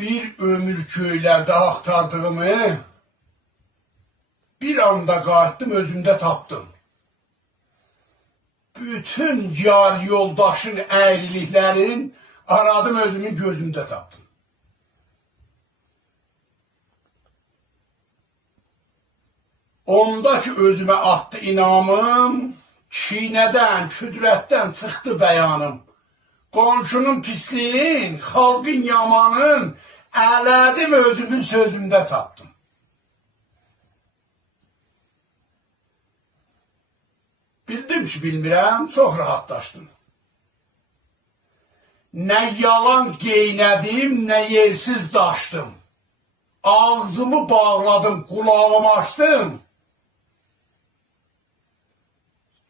Bir ömür köylerde aktardığımı bir anda qayıtdım, özümdə tapdım. Bütün yar yoldaşın əyriliklərin aradım, özümün gözümdə tapdım. Onda ki özümə attı inamım, çiynədən, küdrətdən çıxdı bəyanım. Qonşunun pisliyin, xalqın yamanın, ələdim özümün sözümdə tapdım. Bildim ki bilmirəm, çox rahatlaşdım. Nə yalan geynədim, nə yersiz daşdım. Ağzımı bağladım, qulağımı açdım.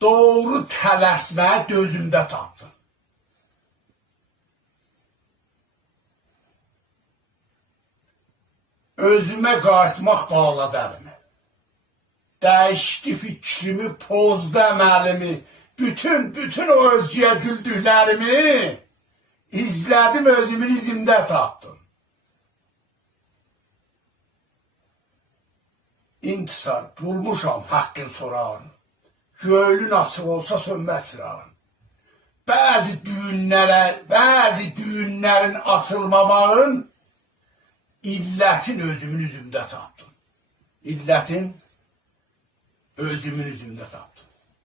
Doğru tələsməyə dözümdə tapdım. Özümə qayıtmaq bağladı əlimi. Dəyişdi fikrimi, pozdu əməlimi, bütün o özgəyə güldüklərimi izlədim, özümün izimdə tapdım. İntisar, bulmuşam haqqın sorağını. Göylün açıq olsa sönməz çırağın. Bəzi düğünlərin açılmamağın illətin özümün üzümdə tapdım. İllətin özümün üzümdə tapdım.